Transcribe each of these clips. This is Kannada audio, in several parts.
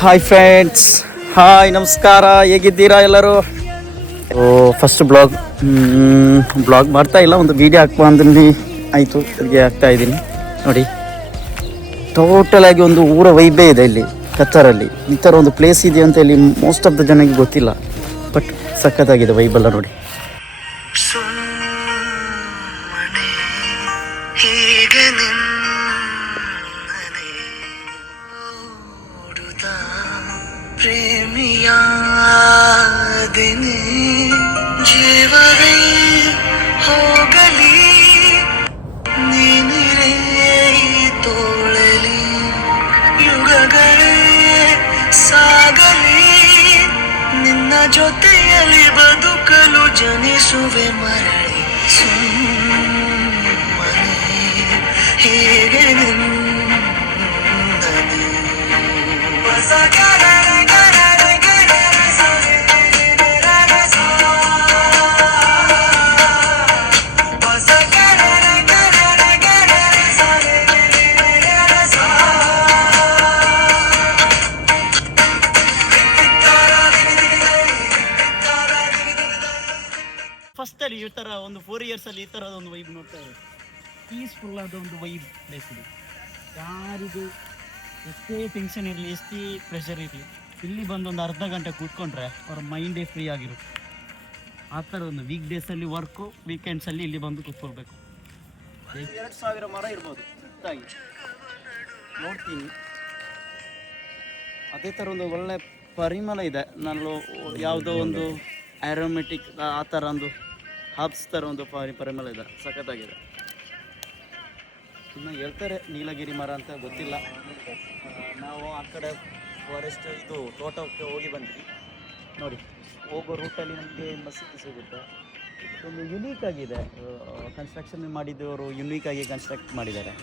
ಹಾಯ್ ಫ್ರೆಂಡ್ಸ್, ಹಾಯ್ ನಮಸ್ಕಾರ, ಹೇಗಿದ್ದೀರಾ ಎಲ್ಲರೂ? ಫಸ್ಟ್ ಬ್ಲಾಗ್ ಮಾಡ್ತಾ ಇಲ್ಲ, ಒಂದು ವೀಡಿಯೋ ಹಾಕುವ ಅಂದಲ್ಲಿ ಆಯಿತು, ಅಲ್ಲಿಗೆ ಹಾಕ್ತಾ ಇದ್ದೀನಿ. ನೋಡಿ, ಟೋಟಲ್ ಆಗಿ ಒಂದು ಊರ ವೈಬೇ ಇದೆ ಇಲ್ಲಿ ಕತ್ತರಲ್ಲಿ. ಈ ಥರ ಒಂದು ಪ್ಲೇಸ್ ಇದೆ ಅಂತ ಇಲ್ಲಿ ಮೋಸ್ಟ್ ಆಫ್ ದ ಜನಕ್ಕೆ ಗೊತ್ತಿಲ್ಲ, ಬಟ್ ಸಖತ್ತಾಗಿದೆ ವೈಬೆಲ್ಲ ನೋಡಿ. ಪ್ರೇಮಿಯಾದಿನಿ ಜೀವವೇ ಹೋಗಲಿ ನೀನಿರೇ ತೋಳಲಿ ಯುಗಗಳೇ ಸಾಗಲಿ ನಿನ್ನ ಜೊತೆಯಲ್ಲಿ ಬದುಕಲು ಜನಿಸುವೆ ಮರಳಿ ಸುಮ್ಮನೆ ಹೀಗೆ ನಿನ್ನನೆ ಹೊಸ ಫಸ್ಟಲ್ಲಿ ಈ ಥರ ಒಂದು 4 ಇಯರ್ಸಲ್ಲಿ ಈ ಥರದ ಒಂದು ವೈಬ್ ನೋಡ್ತಾ ಇರೋದು. ಪೀಸ್ಫುಲ್ ಆದ ಒಂದು ವೈಬ್ ಪ್ಲೇಸ್ ಇದು. ಯಾರಿಗೂ ಎಷ್ಟೇ ಟೆನ್ಷನ್ ಇರಲಿ, ಎಷ್ಟೇ ಪ್ರೆಷರ್ ಇರಲಿ, ಇಲ್ಲಿ ಬಂದು ಒಂದು ಅರ್ಧ ಗಂಟೆ ಕೂತ್ಕೊಂಡ್ರೆ ಅವರ ಮೈಂಡೇ ಫ್ರೀ ಆಗಿರುತ್ತೆ. ಆ ಥರ ಒಂದು ವೀಕ್ ಡೇಸಲ್ಲಿ ವರ್ಕು, ವೀಕೆಂಡ್ಸಲ್ಲಿ ಇಲ್ಲಿ ಬಂದು ಕೂತ್ಕೊಳ್ಬೇಕು. 2000 ಮರ ಇರ್ಬೋದು ಸುತ್ತಾಗಿ ನೋಡ್ತೀನಿ. ಅದೇ ಥರ ಒಂದು ಒಳ್ಳೆ ಪರಿಮಳ ಇದೆ. ನಾನು ಯಾವುದೋ ಒಂದು ಆ್ಯರೋಮೆಟಿಕ್ ಆ ಥರ ಒಂದು ಹಬ್ಸ್ ಥರ ಒಂದು ಪರಿಮಳ ಇದೆ, ಸಖತ್ತಾಗಿದೆ. ಇನ್ನು ಹೇಳ್ತಾರೆ ನೀಲಗಿರಿ ಮರ ಅಂತ, ಗೊತ್ತಿಲ್ಲ. ನಾವು ಆ ಕಡೆ ಫಾರೆಸ್ಟ್ ಇದು ತೋಟಕ್ಕೆ ಹೋಗಿ ಬಂದ್ವಿ. ನೋಡಿ, ಹೋಗೋ ರೂಟಲ್ಲಿ ನಮಗೆ ಮಸೀದಿ ಸಿಗುತ್ತೆ. ಒಂದು ಯುನೀಕ್ ಆಗಿದೆ, ಕನ್ಸ್ಟ್ರಕ್ಷನ್ ಮಾಡಿದವರು ಯುನೀಕ್ ಆಗಿ ಕನ್ಸ್ಟ್ರಕ್ಟ್ ಮಾಡಿದ್ದಾರೆ.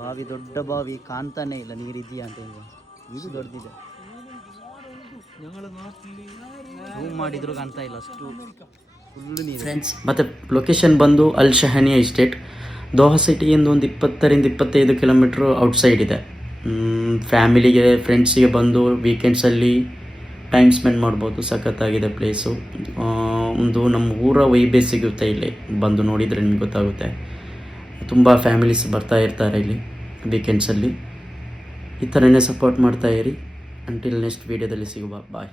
ಬಾವಿ, ದೊಡ್ಡ ಬಾವಿ, ಕಾಣ್ತಾನೆ ಇಲ್ಲ ನೀರಿದೆಯಾ ಅಂತ ಹೇಳಿ. ಇದು ದೊಡ್ಡದಿದೆ, ಝೂಮ್ ಮಾಡಿದ್ರು ಕಾಣ್ತಾ ಇಲ್ಲ, ಅಷ್ಟು ಫುಲ್ ನೀರು. ಫ್ರೆಂಡ್ಸ್, ಮತ್ತು ಲೊಕೇಶನ್ ಬಂದು ಅಲ್ ಶಹನಿಯಾ ಎಸ್ಟೇಟ್, ದೋಹಾ ಸಿಟಿಯಿಂದ ಒಂದು 20-25 ಕಿಲೋಮೀಟ್ರ್ ಔಟ್ಸೈಡ್ ಇದೆ. ಫ್ಯಾಮಿಲಿಗೆ, ಫ್ರೆಂಡ್ಸಿಗೆ ಬಂದು ವೀಕೆಂಡ್ಸಲ್ಲಿ ಟೈಮ್ ಸ್ಪೆಂಡ್ ಮಾಡ್ಬೋದು. ಸಖತ್ತಾಗಿದೆ ಪ್ಲೇಸು. ಒಂದು ನಮ್ಮ ಊರ ವೈಬೇ ಸಿಗುತ್ತೆ ಇಲ್ಲಿ ಬಂದು ನೋಡಿದರೆ ನಿಮ್ಗೆ ಗೊತ್ತಾಗುತ್ತೆ. ತುಂಬ ಫ್ಯಾಮಿಲೀಸ್ ಬರ್ತಾ ಇರ್ತಾರೆ ಇಲ್ಲಿ ವೀಕೆಂಡ್ಸಲ್ಲಿ. ಈ ಥರನೇ ಸಪೋರ್ಟ್ ಮಾಡ್ತಾ ಇರಿ. ಅಂಟಿಲ್ ನೆಕ್ಸ್ಟ್ ವೀಡಿಯೋದಲ್ಲಿ ಸಿಗುವ. ಬಾಯ್.